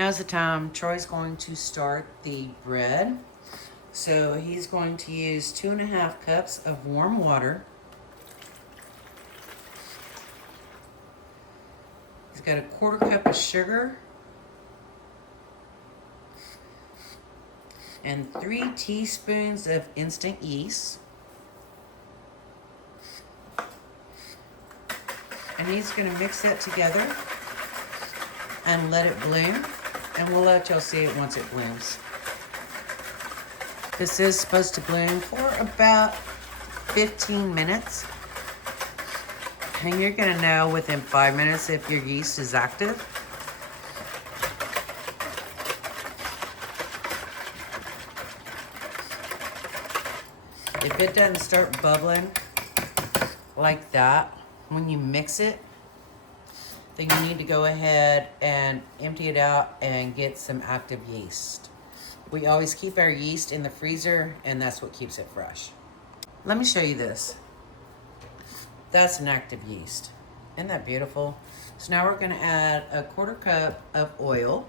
Now's the time. Troy's going to start the bread. So he's going to use 2.5 cups of warm water. He's got a 1/4 cup of sugar and 3 teaspoons of instant yeast. And he's going to mix that together and let it bloom. And we'll let y'all see it once it blooms. This is supposed to bloom for about 15 minutes. And you're going to know within 5 minutes if your yeast is active. If it doesn't start bubbling like that when you mix it, then you need to go ahead and empty it out and get some active yeast. We always keep our yeast in the freezer, and that's what keeps it fresh. Let me show you this. That's an active yeast. Isn't that beautiful? So now we're going to add a 1/4 cup of oil.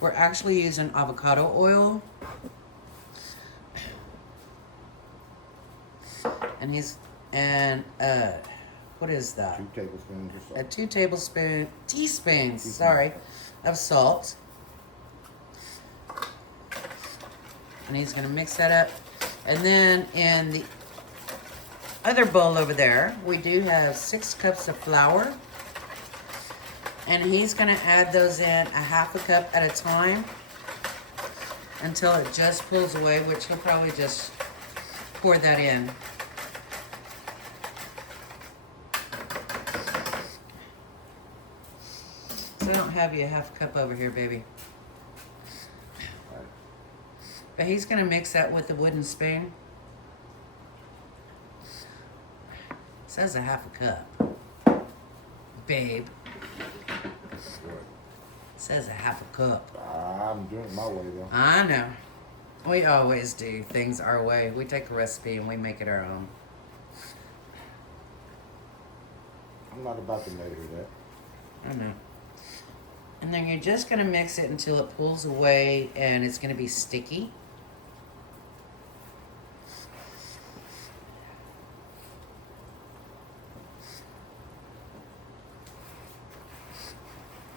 We're actually using avocado oil. And what is that? 2 tablespoons of salt. 2 teaspoons, of salt. And he's gonna mix that up. And then in the other bowl over there, we do have 6 cups of flour. And he's gonna add those in 1/2 cup at a time until it just pulls away, which he'll probably just pour that in. So I don't have you 1/2 cup over here, baby. Right. But he's gonna mix that with the wooden spoon. It says 1/2 cup. Babe. What? It says 1/2 cup. I'm doing it my way though. I know. We always do things our way. We take a recipe and we make it our own. I'm not about to measure that. I know. And then you're just gonna mix it until it pulls away and it's gonna be sticky.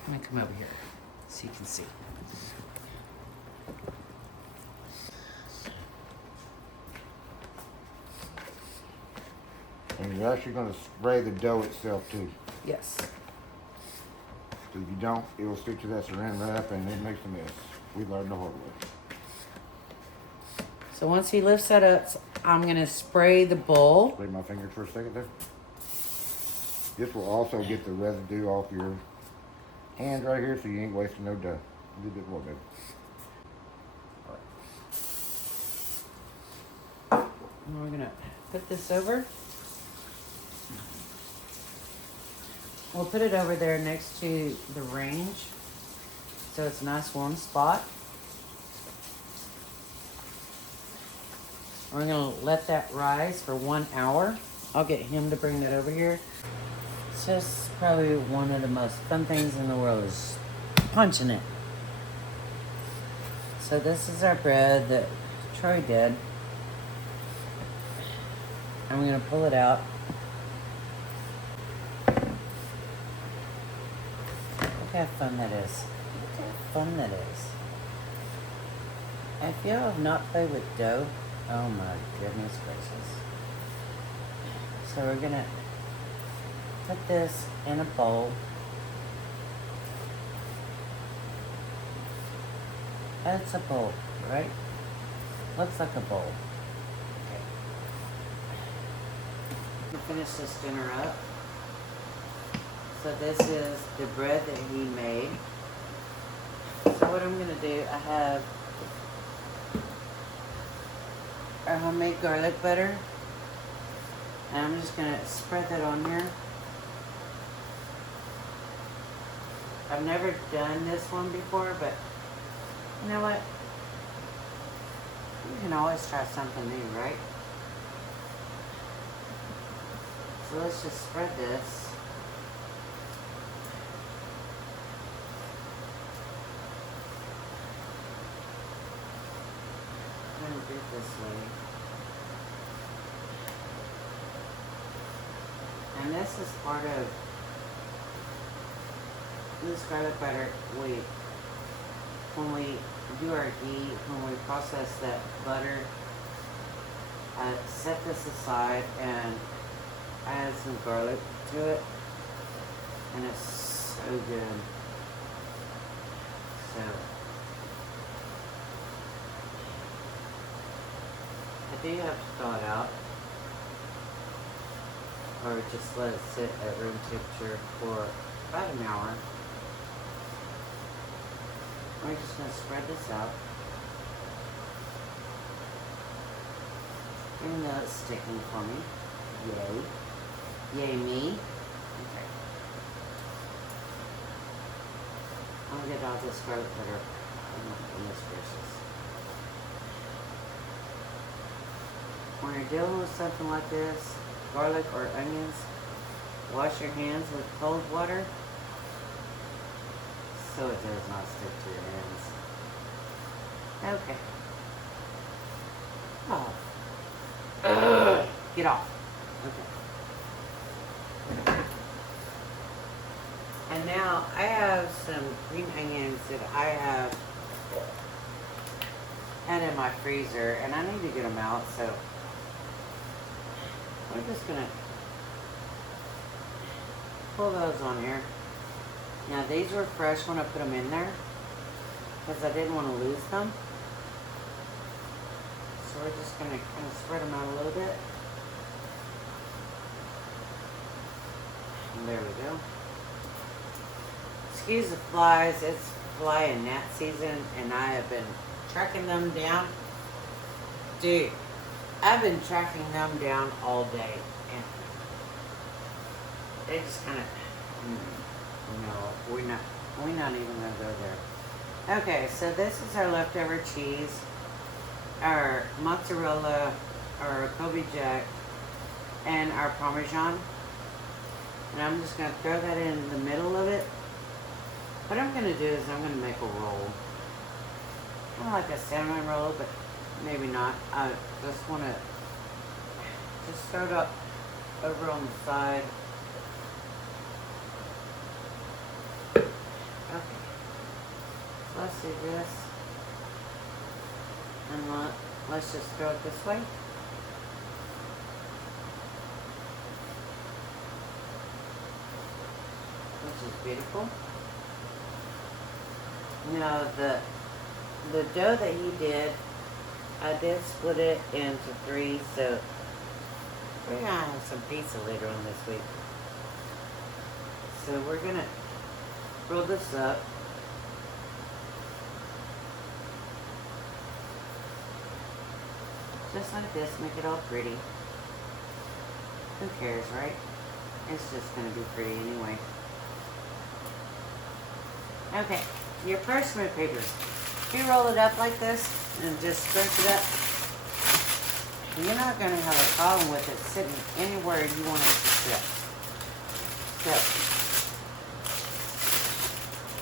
Let me come over here so you can see. And you're actually going to spray the dough itself too. Yes. Because if you don't, it will stick to that saran wrap and it makes a mess. We learned the hard way. So once he lifts that up, I'm gonna spray the bowl. Spray my fingers for a second there. This will also get the residue off your hands right here so you ain't wasting no dough. A little bit more, baby. And we're gonna put this over. We'll put it over there next to the range so it's a nice warm spot. We're gonna let that rise for 1 hour. I'll get him to bring that over here. It's just probably one of the most fun things in the world is punching it. So this is our bread that Troy did. I'm gonna pull it out. Look how fun that is. Look how fun that is. If y'all have not played with dough, oh my goodness gracious. So we're gonna put this in a bowl. That's a bowl, right? Looks like a bowl. Okay. To finish this dinner up. So this is the bread that he made. So what I'm gonna do, I have our homemade garlic butter. And I'm just gonna spread that on here. I've never done this one before, but you know what? You can always try something new, right? So let's just spread this. do it this way. And this is part of this garlic butter. When we do our ghee, when we process that butter, I set this aside and add some garlic to it, and it's so good. So I do have to thaw it out, or just let it sit at room temperature for about an hour. We're just going to spread this out. Even though it's sticking for me. Yay. Yay me. Okay. I'll get all this garlic butter. Oh my goodness gracious. When you're dealing with something like this, garlic or onions, wash your hands with cold water so it does not stick to your hands. Okay. Oh. Get off. Okay. And now I have some green onions that I have had in my freezer, and I need to get them out, so we're just gonna pull those on here. Now these were fresh when I put them in there because I didn't want to lose them. So we're just gonna kind of spread them out a little bit. And there we go. Excuse the flies, it's fly and gnat season, and I have been tracking them down. Dude, I've been tracking them down all day, and they just kind of, no, we're not even gonna go there. Okay, so this is our leftover cheese, our mozzarella, our Kobe Jack, and our Parmesan. And I'm just gonna throw that in the middle of it. What I'm gonna do is I'm gonna make a roll. Kind of like a cinnamon roll, but maybe not. I just wanna just throw it up over on the side. Okay. So let's do this. And let's just throw it this way. Which is beautiful. Now the dough that he did, I did split it into 3, so we're gonna have some pizza later on this week. So we're gonna roll this up. Just like this, make it all pretty. Who cares, right? It's just gonna be pretty anyway. Okay, your parchment paper. You roll it up like this and just scrunch it up. You're not going to have a problem with it sitting anywhere you want it to sit. So,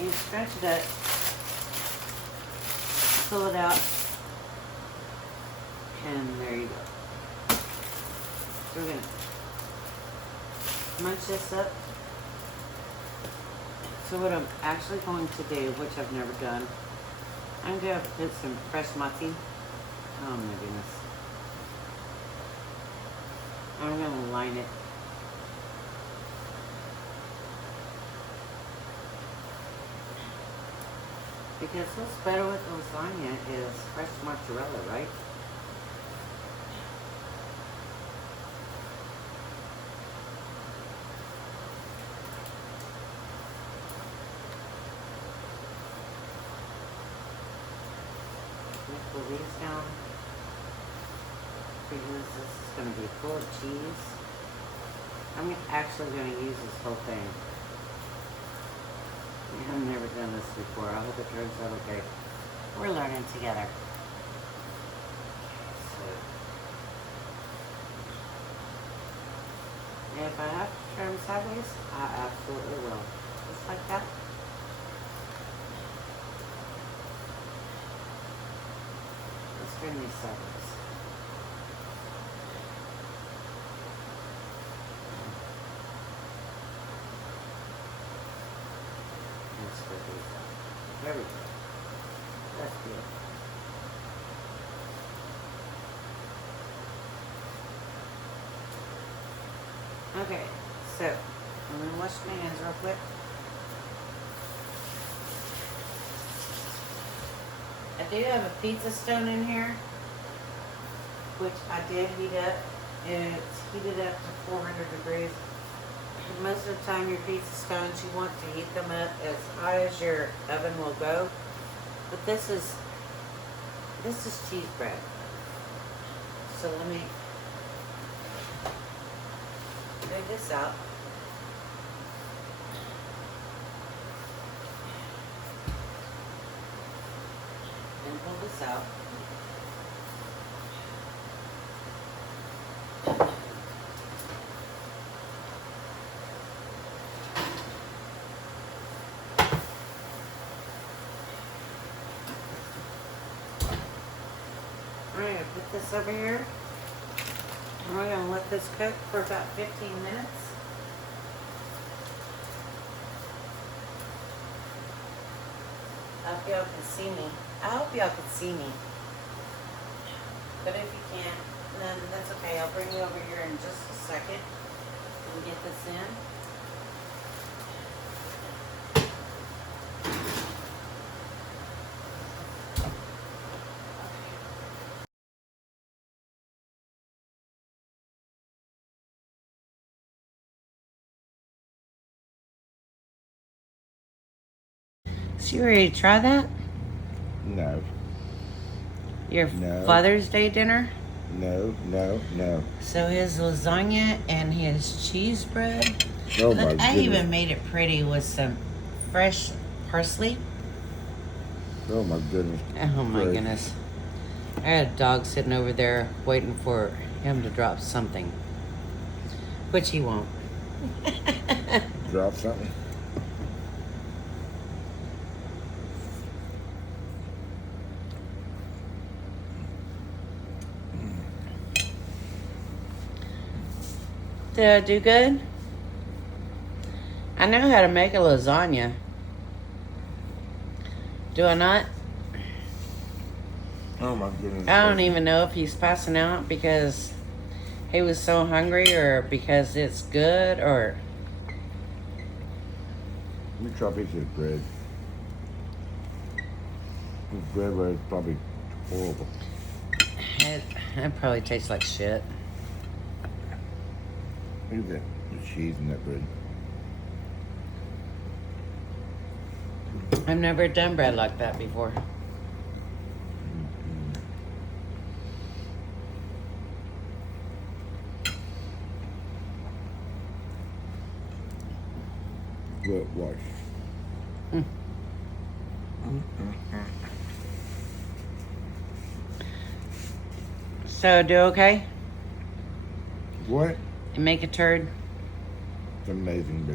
you scrunch it up, pull it out, and there you go. So we're going to munch this up. So what I'm actually going to do, which I've never done, I'm going to put some fresh mozzie. Oh my goodness. I'm going to line it. Because what's better with lasagna is fresh mozzarella, right? Pull these down because this is going to be full of cheese. I'm actually going to use this whole thing. I've never done this before. I hope it turns out okay. We're learning together. So, if I have to turn sideways, I absolutely will. Just like that. turn these sideways. Let's put these up. There we go. That's good. Okay, so I'm gonna wash my hands real quick. I do have a pizza stone in here, which I did heat up. It's heated up to 400 degrees. And most of the time your pizza stones, you want to heat them up as high as your oven will go. But this is cheese bread. So let me take this out. And pull this out. Alright, I'm gonna put this over here. And we're gonna let this cook for about 15 minutes. I hope y'all can see me. I hope y'all can see me. But if you can't, then that's okay. I'll bring you over here in just a second and get this in. So you ready to try that? No, Your No. Father's Day dinner? no. So his lasagna and his cheese bread. Oh my Look, I goodness. even made it pretty with some fresh parsley. Oh my goodness. Oh my Great. goodness. I had a dog sitting over there waiting for him to drop something. Which he won't. Drop something. Did I do good? I know how to make a lasagna. Do I not? Oh my goodness. I don't even know if he's passing out because he was so hungry or because it's good or... Let me try a piece of bread. This bread was probably horrible. It probably tastes like shit. Look at that. The cheese in that bread. I've never done bread like that before. Well, wash. So, do okay? What? And make a turd? It's amazing, baby.